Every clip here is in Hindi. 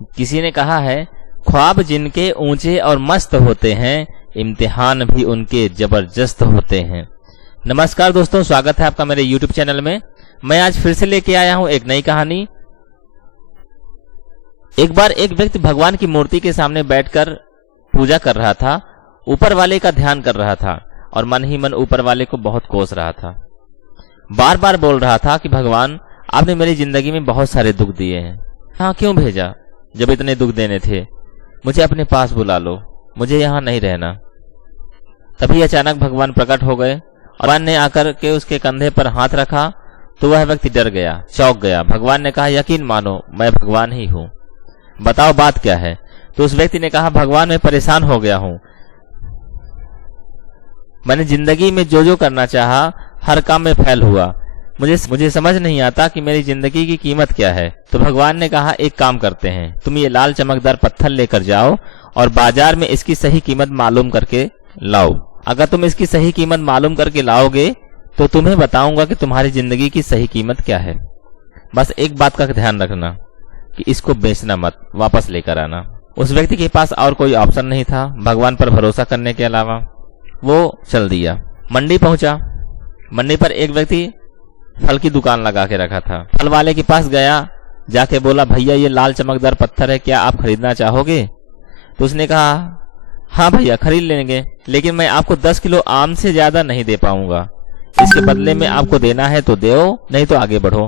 किसी ने कहा है, ख्वाब जिनके ऊंचे और मस्त होते हैं, इम्तिहान भी उनके जबरदस्त होते हैं। नमस्कार दोस्तों, स्वागत है आपका मेरे YouTube चैनल में। मैं आज फिर से लेके आया हूं एक नई कहानी। एक बार एक व्यक्ति भगवान की मूर्ति के सामने बैठकर पूजा कर रहा था, ऊपर वाले का ध्यान कर रहा था और मन ही मन ऊपर वाले को बहुत कोस रहा था। बार बार बोल रहा था कि भगवान, आपने मेरी जिंदगी में बहुत सारे दुख दिए हैं। हाँ, क्यों भेजा? जब इतने दुख देने थे, मुझे अपने पास बुला लो, मुझे यहाँ नहीं रहना। तभी अचानक भगवान प्रकट हो गए और भगवान ने आकर के उसके कंधे पर हाथ रखा तो वह व्यक्ति डर गया, चौंक गया। भगवान ने कहा, यकीन मानो, मैं भगवान ही हूँ, बताओ बात क्या है। तो उस व्यक्ति ने कहा, भगवान मैं परेशान हो गया हूँ, मैंने जिंदगी में जो जो करना चाहा हर काम में फेल हुआ, मुझे समझ नहीं आता कि मेरी जिंदगी की कीमत क्या है। तो भगवान ने कहा, एक काम करते हैं, तुम ये लाल चमकदार पत्थर लेकर जाओ और बाजार में इसकी सही कीमत मालूम करके लाओ। अगर तुम इसकी सही कीमत मालूम करके लाओगे तो तुम्हें बताऊंगा कि तुम्हारी जिंदगी की सही कीमत क्या है। बस एक बात का ध्यान रखना कि इसको बेचना मत, वापस लेकर आना। उस व्यक्ति के पास और कोई ऑप्शन नहीं था भगवान पर भरोसा करने के अलावा। वो चल दिया, मंडी पहुंचा। मंडी पर एक व्यक्ति फल की दुकान लगा के रखा था। फल वाले के पास गया, जाके बोला, भैया ये लाल चमकदार पत्थर है, क्या आप खरीदना चाहोगे? तो उसने कहा, हाँ भैया खरीद लेंगे, लेकिन मैं आपको 10 किलो आम से ज्यादा नहीं दे पाऊंगा। इसके बदले में आपको देना है तो दो, नहीं तो आगे बढ़ो।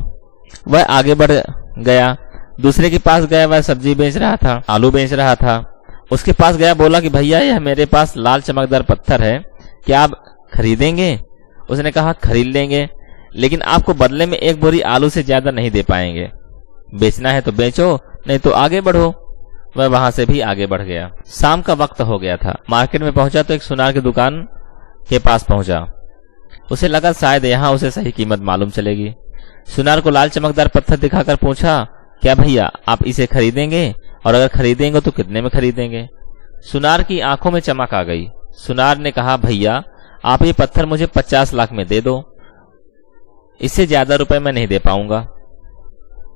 वह आगे बढ़ गया। दूसरे के पास गया, वह सब्जी बेच रहा था, आलू बेच रहा था। उसके पास गया, बोला कि भैया यह मेरे पास लाल चमकदार पत्थर है, क्या आप खरीदेंगे? उसने कहा, खरीद लेंगे, लेकिन आपको बदले में एक बोरी आलू से ज्यादा नहीं दे पाएंगे। बेचना है तो बेचो, नहीं तो आगे बढ़ो। वह वहां से भी आगे बढ़ गया। शाम का वक्त हो गया था। मार्केट में पहुंचा तो एक सुनार की दुकान के पास पहुंचा। उसे लगा शायद यहाँ उसे सही कीमत मालूम चलेगी। सुनार को लाल चमकदार पत्थर दिखाकर पूछा, क्या भैया आप इसे खरीदेंगे, और अगर खरीदेंगे तो कितने में खरीदेंगे? सुनार की आंखों में चमक आ गई। सुनार ने कहा, भैया आप ये पत्थर मुझे 50 लाख में दे दो, इससे ज्यादा रुपए मैं नहीं दे पाऊंगा।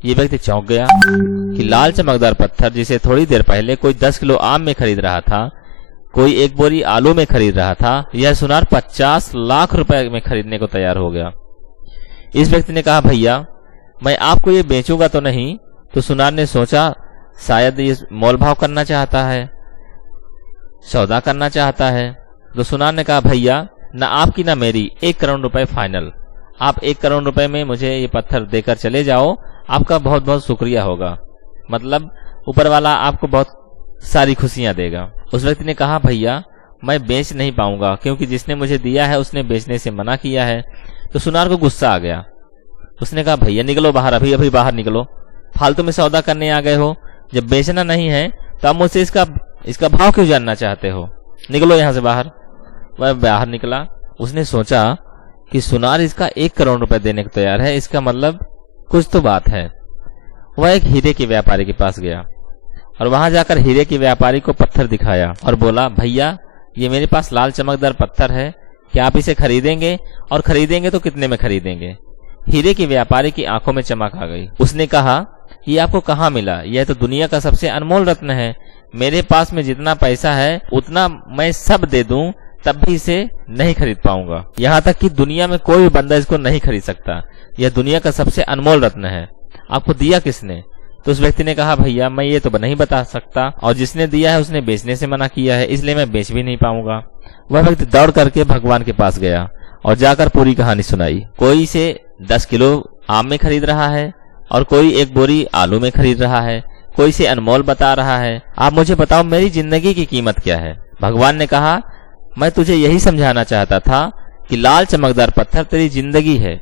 ये व्यक्ति चौंक गया कि लाल चमकदार पत्थर जिसे थोड़ी देर पहले कोई 10 किलो आम में खरीद रहा था, कोई एक बोरी आलू में खरीद रहा था, यह सुनार 50 लाख रुपए में खरीदने को तैयार हो गया। इस व्यक्ति ने कहा, भैया मैं आपको ये बेचूंगा तो नहीं? तो सुनार ने सोचा, शायद ये मोल भाव करना चाहता है, सौदा करना चाहता है। तो सुनार ने कहा, भैया ना आपकी ना मेरी, 1 करोड़ रुपए फाइनल। आप 1 करोड़ रुपए में मुझे ये पत्थर देकर चले जाओ, आपका बहुत बहुत शुक्रिया होगा, मतलब ऊपर वाला आपको बहुत सारी खुशियां देगा। उस व्यक्ति ने कहा, भैया मैं बेच नहीं पाऊंगा, क्योंकि जिसने मुझे दिया है उसने बेचने से मना किया है। तो सुनार को गुस्सा आ गया। उसने कहा, भैया निकलो बाहर, अभी अभी बाहर निकलो, फालतू में सौदा करने आ गए हो। जब बेचना नहीं है तो आप मुझसे इसका भाव क्यों जानना चाहते हो? निकलो यहाँ से बाहर। वह बाहर निकला। उसने सोचा कि सुनार इसका 1 करोड़ रुपए देने को तैयार है, इसका मतलब कुछ तो बात है। वह एक हीरे के व्यापारी के पास गया और वहां जाकर हीरे के व्यापारी को पत्थर दिखाया और बोला, भैया ये मेरे पास लाल चमकदार पत्थर है, क्या आप इसे खरीदेंगे, और खरीदेंगे तो कितने में खरीदेंगे? हीरे के व्यापारी की आंखों में चमक आ गई। उसने कहा, ये आपको कहाँ मिला? यह तो दुनिया का सबसे अनमोल रत्न है। मेरे पास में जितना पैसा है उतना मैं सब दे दूं, तब भी इसे नहीं खरीद पाऊंगा। यहाँ तक कि दुनिया में कोई भी बंदा इसको नहीं खरीद सकता। यह दुनिया का सबसे अनमोल रत्न है। आपको दिया किसने? तो उस व्यक्ति ने कहा, भैया मैं ये तो नहीं बता सकता, और जिसने दिया है उसने बेचने से मना किया है, इसलिए मैं बेच भी नहीं पाऊंगा। वह व्यक्ति दौड़ करके भगवान के पास गया और जाकर पूरी कहानी सुनाई। कोई इसे 10 किलो आम में खरीद रहा है और कोई एक बोरी आलू में खरीद रहा है, कोई इसे अनमोल बता रहा है। आप मुझे बताओ मेरी जिंदगी की कीमत क्या है? भगवान ने कहा, मैं तुझे यही समझाना चाहता था कि लाल चमकदार पत्थर तेरी जिंदगी है।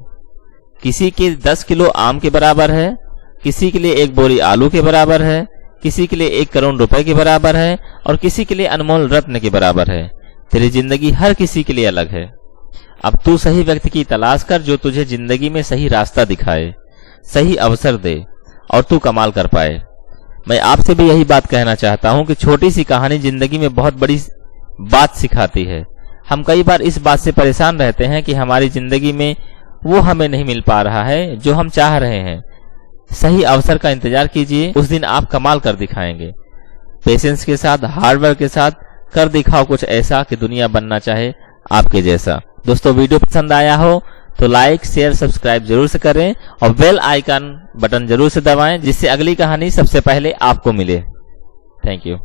किसी के 10 किलो आम के बराबर है, किसी के लिए एक बोरी आलू के बराबर है, किसी के लिए 1 करोड़ रुपए के बराबर है, और किसी के लिए अनमोल रत्न के बराबर है। तेरी जिंदगी हर किसी के लिए अलग है। अब तू सही व्यक्ति की तलाश कर जो तुझे जिंदगी में सही रास्ता दिखाए, सही अवसर दे और तू कमाल कर पाए। मैं आपसे भी यही बात कहना चाहता हूं कि छोटी सी कहानी जिंदगी में बहुत बड़ी बात सिखाती है। हम कई बार इस बात से परेशान रहते हैं कि हमारी जिंदगी में वो हमें नहीं मिल पा रहा है जो हम चाह रहे हैं। सही अवसर का इंतजार कीजिए, उस दिन आप कमाल कर दिखाएंगे। पेशेंस के साथ, हार्डवर्क के साथ कर दिखाओ कुछ ऐसा कि दुनिया बनना चाहे आपके जैसा। दोस्तों, वीडियो पसंद आया हो तो लाइक, शेयर, सब्सक्राइब जरूर से करें और बेल आइकन बटन जरूर से दबाएं, जिससे अगली कहानी सबसे पहले आपको मिले। Thank you.